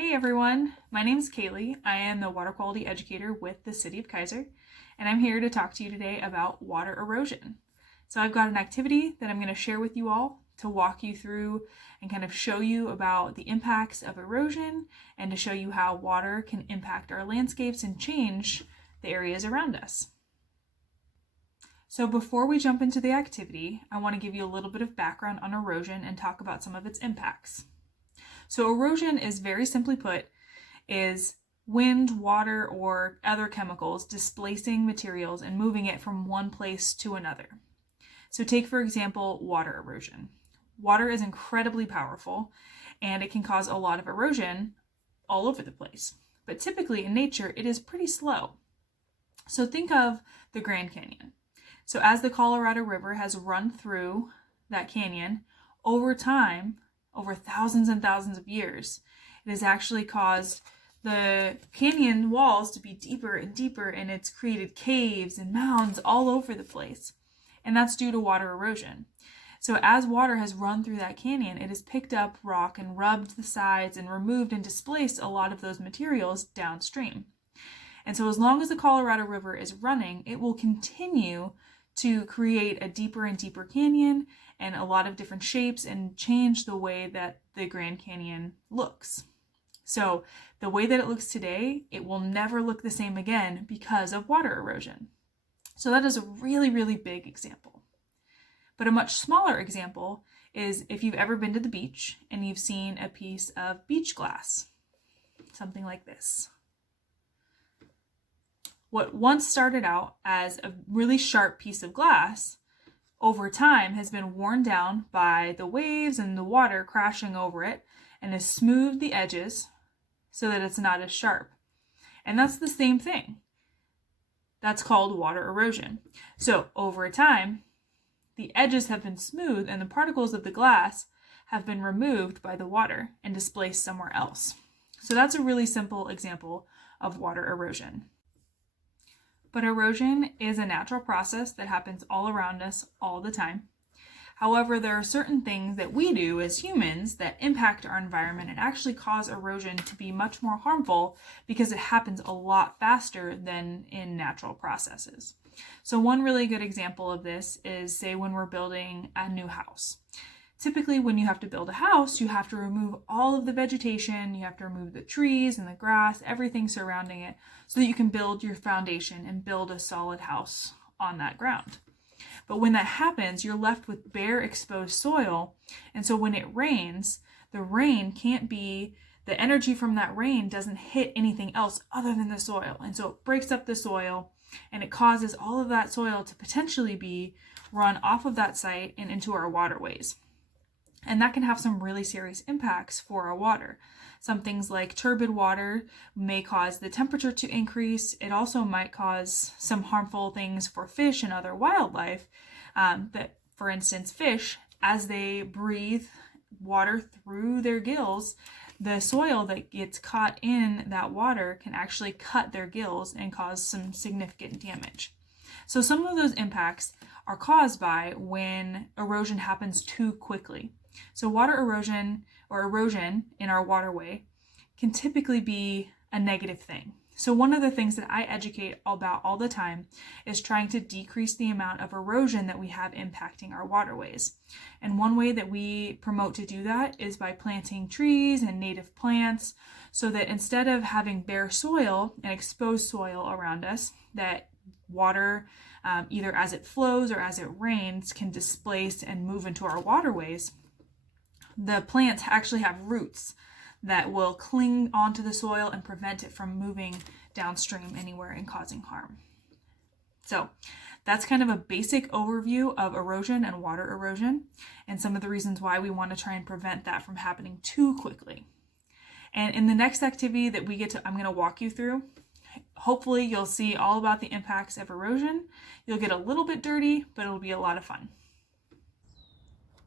Hey everyone, my name is Kaylee. I am the water quality educator with the city of Keizer, and I'm here to talk to you today about water erosion. So I've got an activity that I'm going to share with you all to walk you through and kind of show you about the impacts of erosion and to show you how water can impact our landscapes and change the areas around us. So before we jump into the activity, I want to give you a little bit of background on erosion and talk about some of its impacts. So erosion is, very simply put, is wind, water, or other chemicals displacing materials and moving it from one place to another. So take, for example, water erosion. Water is incredibly powerful and it can cause a lot of erosion all over the place. But typically in nature, it is pretty slow. So think of the Grand Canyon. So as the Colorado River has run through that canyon, over time, over thousands and thousands of years, it has actually caused the canyon walls to be deeper and deeper, and it's created caves and mounds all over the place. And that's due to water erosion. So as water has run through that canyon, it has picked up rock and rubbed the sides and removed and displaced a lot of those materials downstream. And so as long as the Colorado River is running, it will continue to create a deeper and deeper canyon and a lot of different shapes and change the way that the Grand Canyon looks. So the way that it looks today, it will never look the same again because of water erosion. So that is a really, really big example. But a much smaller example is if you've ever been to the beach and you've seen a piece of beach glass, something like this. What once started out as a really sharp piece of glass, over time has been worn down by the waves and the water crashing over it and has smoothed the edges so that it's not as sharp. And that's the same thing. That's called water erosion. So over time, the edges have been smooth and the particles of the glass have been removed by the water and displaced somewhere else. So that's a really simple example of water erosion. But erosion is a natural process that happens all around us all the time. However, there are certain things that we do as humans that impact our environment and actually cause erosion to be much more harmful because it happens a lot faster than in natural processes. So one really good example of this is, say, when we're building a new house. Typically, when you have to build a house, you have to remove all of the vegetation, you have to remove the trees and the grass, everything surrounding it, so that you can build your foundation and build a solid house on that ground. But when that happens, you're left with bare, exposed soil, and so when it rains, the rain can't be, the energy from that rain doesn't hit anything else other than the soil, and so it breaks up the soil, and it causes all of that soil to potentially be run off of that site and into our waterways. And that can have some really serious impacts for our water. Some things like turbid water may cause the temperature to increase. It also might cause some harmful things for fish and other wildlife. That, for instance, fish, as they breathe water through their gills, the soil that gets caught in that water can actually cut their gills and cause some significant damage. So some of those impacts are caused by when erosion happens too quickly. So water erosion or erosion in our waterway can typically be a negative thing. So one of the things that I educate about all the time is trying to decrease the amount of erosion that we have impacting our waterways. And one way that we promote to do that is by planting trees and native plants so that instead of having bare soil and exposed soil around us, that water, either as it flows or as it rains, can displace and move into our waterways. The plants actually have roots that will cling onto the soil and prevent it from moving downstream anywhere and causing harm. So that's kind of a basic overview of erosion and water erosion and some of the reasons why we want to try and prevent that from happening too quickly. And in the next activity that I'm going to walk you through, hopefully you'll see all about the impacts of erosion. You'll get a little bit dirty, but it'll be a lot of fun.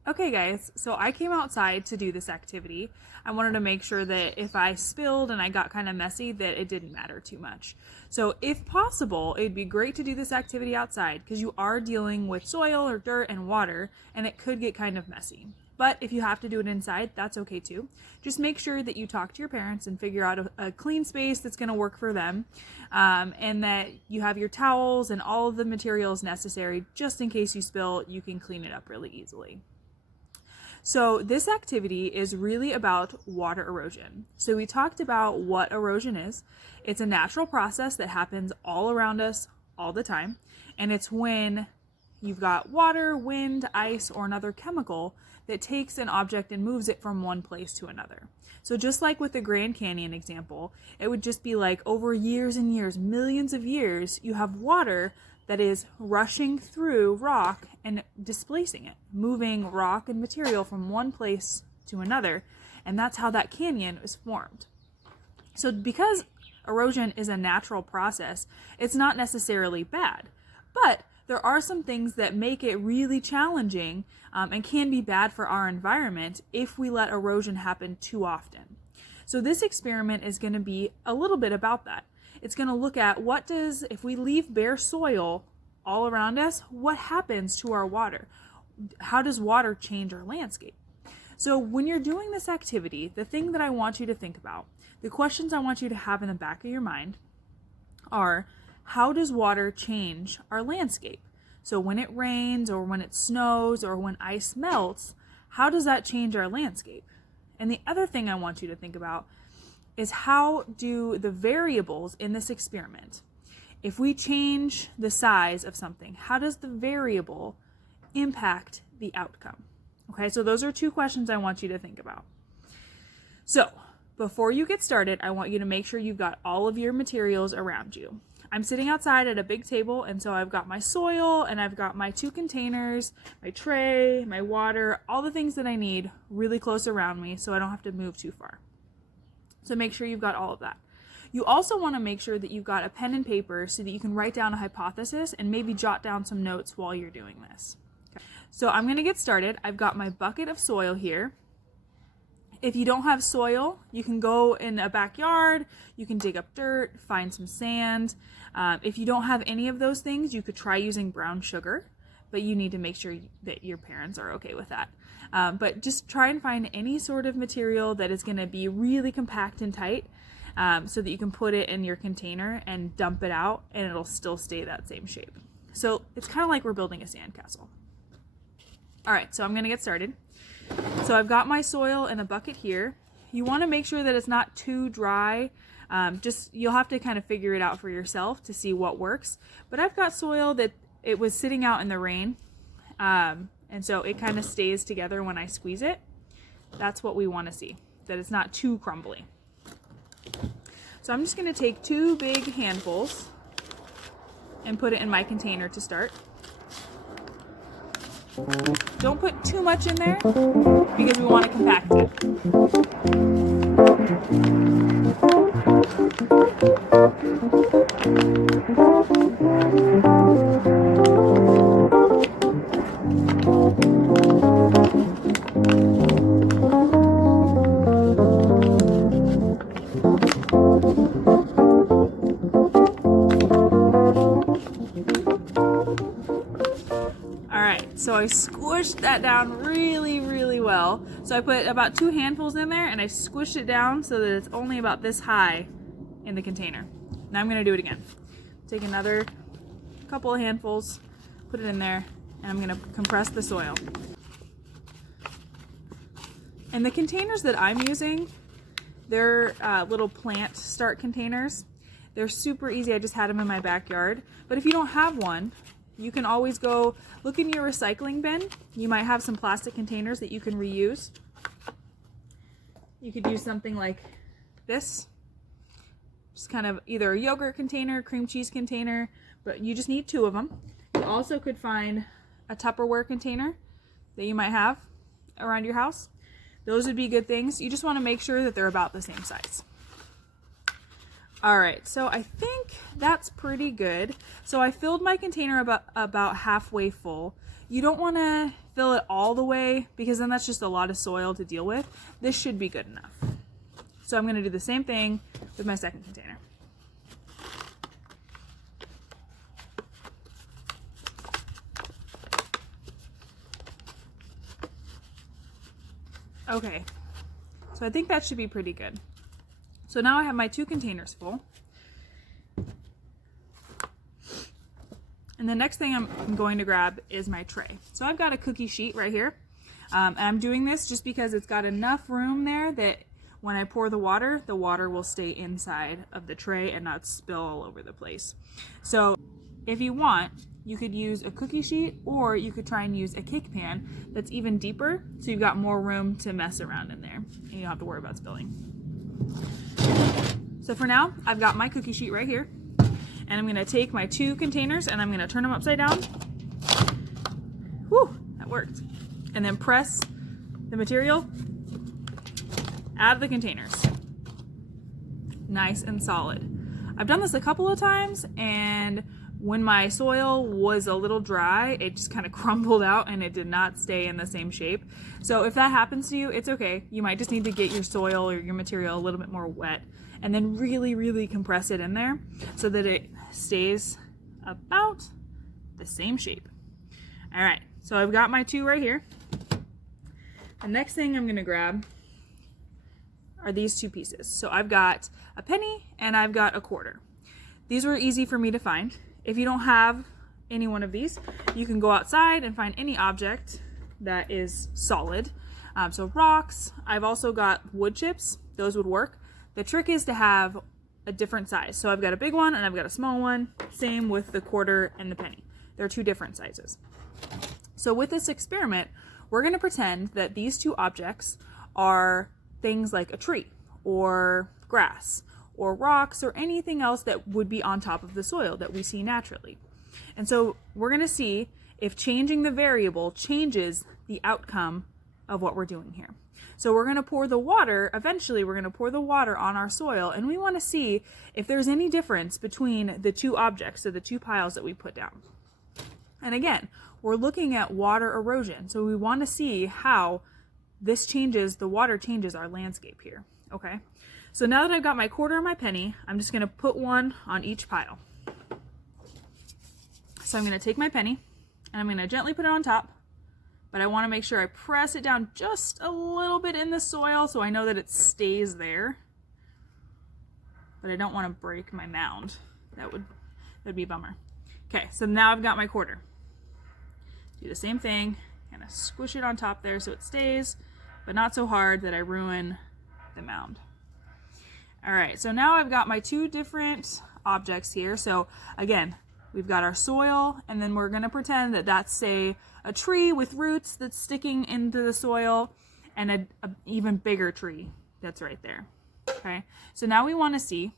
Okay guys, so I came outside to do this activity. I wanted to make sure that if I spilled and I got kind of messy, that it didn't matter too much. So if possible, it'd be great to do this activity outside because you are dealing with soil or dirt and water and it could get kind of messy. But if you have to do it inside, that's okay too. Just make sure that you talk to your parents and figure out a clean space that's going to work for them, and that you have your towels and all of the materials necessary just in case you spill. You can clean it up really easily. So this activity is really about water erosion. So we talked about what erosion is. It's a natural process that happens all around us all the time, and it's when you've got water, wind, ice, or another chemical that takes an object and moves it from one place to another. So just like with the Grand Canyon example, it would just be like over years and years, millions of years, you have water that is rushing through rock and displacing it, moving rock and material from one place to another. And that's how that canyon is formed. So because erosion is a natural process, it's not necessarily bad, but there are some things that make it really challenging and can be bad for our environment if we let erosion happen too often. So this experiment is going to be a little bit about that. It's going to look at if we leave bare soil all around us, what happens to our water? How does water change our landscape? So when you're doing this activity, the thing that I want you to think about, the questions I want you to have in the back of your mind are, how does water change our landscape? So when it rains or when it snows or when ice melts, how does that change our landscape? And the other thing I want you to think about is, how do the variables in this experiment, if we change the size of something, how does the variable impact the outcome? Okay, so those are two questions I want you to think about. So before you get started, I want you to make sure you've got all of your materials around you. I'm sitting outside at a big table, and so I've got my soil and I've got my 2 containers, my tray, my water, all the things that I need really close around me so I don't have to move too far. So make sure you've got all of that. You also want to make sure that you've got a pen and paper so that you can write down a hypothesis and maybe jot down some notes while you're doing this. Okay. So I'm going to get started. I've got my bucket of soil here. If you don't have soil, you can go in a backyard, you can dig up dirt, find some sand. If you don't have any of those things, you could try using brown sugar, but you need to make sure that your parents are okay with that. But just try and find any sort of material that is going to be really compact and tight, so that you can put it in your container and dump it out and it'll still stay that same shape. So it's kind of like we're building a sandcastle. All right, so I'm going to get started. So I've got my soil in a bucket here. You want to make sure that it's not too dry. You'll have to kind of figure it out for yourself to see what works. But I've got soil that it was sitting out in the rain. And so it kind of stays together when I squeeze it. That's what we want to see, that it's not too crumbly. So I'm just going to take 2 big handfuls and put it in my container to start. Don't put too much in there because we want to compact it. So I squished that down really, really well. So I put about 2 handfuls in there and I squished it down so that it's only about this high in the container. Now I'm going to do it again. Take another couple of handfuls, put it in there, and I'm going to compress the soil. And the containers that I'm using, they're little plant start containers. They're super easy. I just had them in my backyard. But if you don't have one, you can always go look in your recycling bin. You might have some plastic containers that you can reuse. You could use something like this. Just kind of either a yogurt container, cream cheese container, but you just need 2 of them. You also could find a Tupperware container that you might have around your house. Those would be good things. You just want to make sure that they're about the same size. All right, so I think that's pretty good. So I filled my container about halfway full. You don't want to fill it all the way because then that's just a lot of soil to deal with. This should be good enough. So I'm going to do the same thing with my second container. Okay, so I think that should be pretty good. So now I have my 2 containers full. And the next thing I'm going to grab is my tray. So I've got a cookie sheet right here. And I'm doing this just because it's got enough room there that when I pour the water will stay inside of the tray and not spill all over the place. So if you want, you could use a cookie sheet, or you could try and use a cake pan that's even deeper, so you've got more room to mess around in there and you don't have to worry about spilling. So for now, I've got my cookie sheet right here, and I'm gonna take my 2 containers and I'm gonna turn them upside down. Whew, that worked. And then press the material out of the containers. Nice and solid. I've done this a couple of times, and when my soil was a little dry, it just kind of crumbled out and it did not stay in the same shape. So if that happens to you, it's okay. You might just need to get your soil or your material a little bit more wet and then really, really compress it in there so that it stays about the same shape. All right, so I've got my 2 right here. The next thing I'm gonna grab are these 2 pieces. So I've got a penny and I've got a quarter. These were easy for me to find. If you don't have any one of these, you can go outside and find any object that is solid. So rocks, I've also got wood chips, those would work. The trick is to have a different size. So I've got a big one and I've got a small one, same with the quarter and the penny. They're 2 different sizes. So with this experiment, we're gonna pretend that these 2 objects are things like a tree or grass or rocks or anything else that would be on top of the soil that we see naturally. And so we're going to see if changing the variable changes the outcome of what we're doing here. So we're going to pour the water, eventually we're going to pour the water on our soil, and we want to see if there's any difference between the 2 objects, so the 2 piles that we put down. And again, we're looking at water erosion, so we want to see how this changes, the water changes our landscape here, okay? So now that I've got my quarter and my penny, I'm just gonna put one on each pile. So I'm gonna take my penny and I'm gonna gently put it on top, but I wanna make sure I press it down just a little bit in the soil so I know that it stays there. But I don't wanna break my mound. That'd be a bummer. Okay, so now I've got my quarter. Do the same thing, kind of squish it on top there so it stays, but not so hard that I ruin the mound. All right, so now I've got my 2 different objects here. So again, we've got our soil, and then we're gonna pretend that that's, say, a tree with roots that's sticking into the soil, and a even bigger tree that's right there, okay? So now we wanna see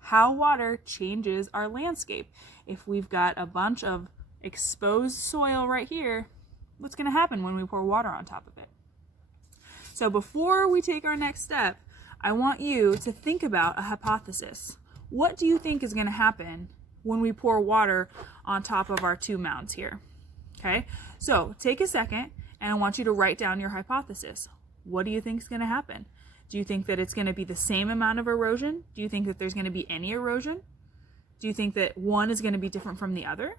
how water changes our landscape. If we've got a bunch of exposed soil right here, what's gonna happen when we pour water on top of it? So before we take our next step, I want you to think about a hypothesis. What do you think is going to happen when we pour water on top of our 2 mounds here? Okay, so take a second and I want you to write down your hypothesis. What do you think is going to happen? Do you think that it's going to be the same amount of erosion? Do you think that there's going to be any erosion? Do you think that one is going to be different from the other?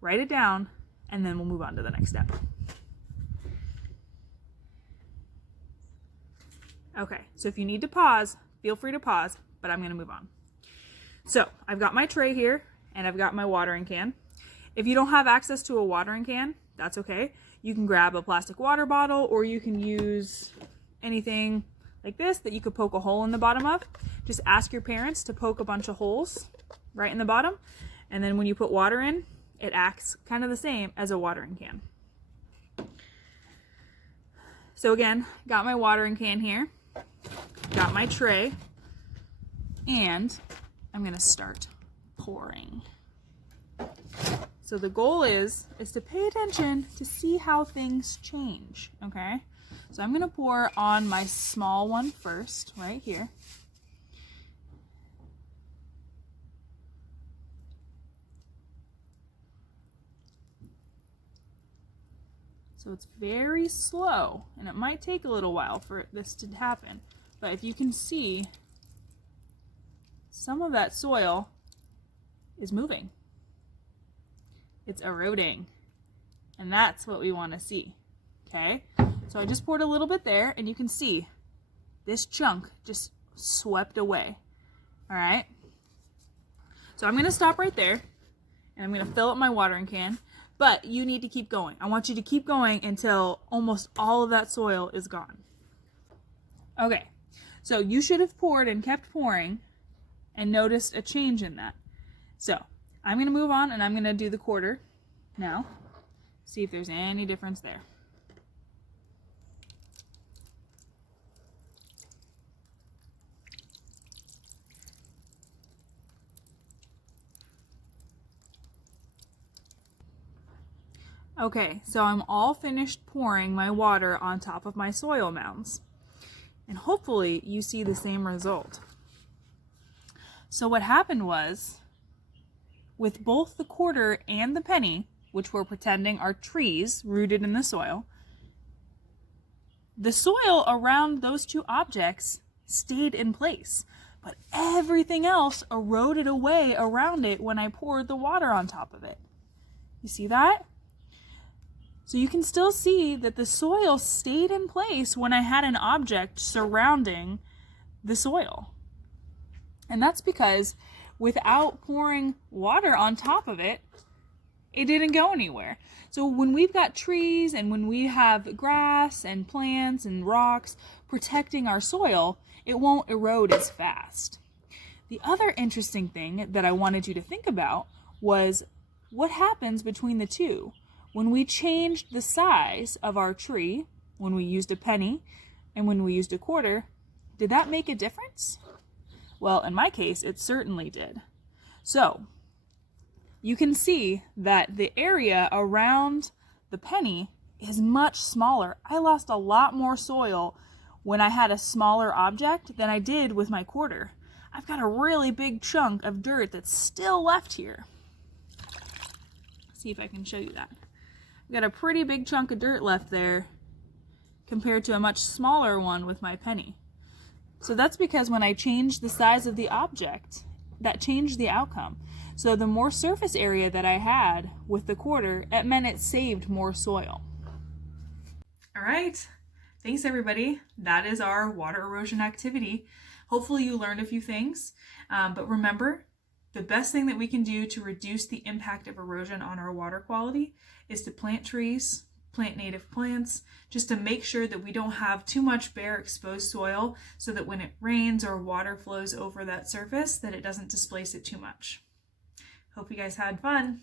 Write it down and then we'll move on to the next step. Okay, so if you need to pause, feel free to pause, but I'm gonna move on. So I've got my tray here and I've got my watering can. If you don't have access to a watering can, that's okay. You can grab a plastic water bottle, or you can use anything like this that you could poke a hole in the bottom of. Just ask your parents to poke a bunch of holes right in the bottom, and then when you put water in, it acts kind of the same as a watering can. So again, got my watering can here. Got my tray, and I'm gonna start pouring. So the goal is to pay attention to see how things change, okay? So I'm gonna pour on my small one first, right here. So it's very slow, and it might take a little while for this to happen. But if you can see, some of that soil is moving. It's eroding. And that's what we want to see, okay? So I just poured a little bit there, and you can see this chunk just swept away. All right. So I'm going to stop right there, and I'm going to fill up my watering can, but you need to keep going. I want you to keep going until almost all of that soil is gone. Okay, so you should have poured and kept pouring and noticed a change in that. So I'm going to move on, and I'm going to do the quarter now. See if there's any difference there. Okay, so I'm all finished pouring my water on top of my soil mounds. And hopefully you see the same result. So what happened was, with both the quarter and the penny, which we're pretending are trees rooted in the soil around those two objects stayed in place, but everything else eroded away around it when I poured the water on top of it. You see that? So you can still see that the soil stayed in place when I had an object surrounding the soil. And that's because without pouring water on top of it, it didn't go anywhere. So when we've got trees and when we have grass and plants and rocks protecting our soil, it won't erode as fast. The other interesting thing that I wanted you to think about was what happens between the two. When we changed the size of our tree, when we used a penny and when we used a quarter, did that make a difference? Well, in my case, it certainly did. So, you can see that the area around the penny is much smaller. I lost a lot more soil when I had a smaller object than I did with my quarter. I've got a really big chunk of dirt that's still left here. Let's see if I can show you that. I've got a pretty big chunk of dirt left there compared to a much smaller one with my penny. So that's because when I changed the size of the object, that changed the outcome. So the more surface area that I had with the quarter, it meant it saved more soil. All right. Thanks, everybody. That is our water erosion activity. Hopefully you learned a few things. But remember, the best thing that we can do to reduce the impact of erosion on our water quality is to plant trees, plant native plants, just to make sure that we don't have too much bare exposed soil so that when it rains or water flows over that surface, that it doesn't displace it too much. Hope you guys had fun.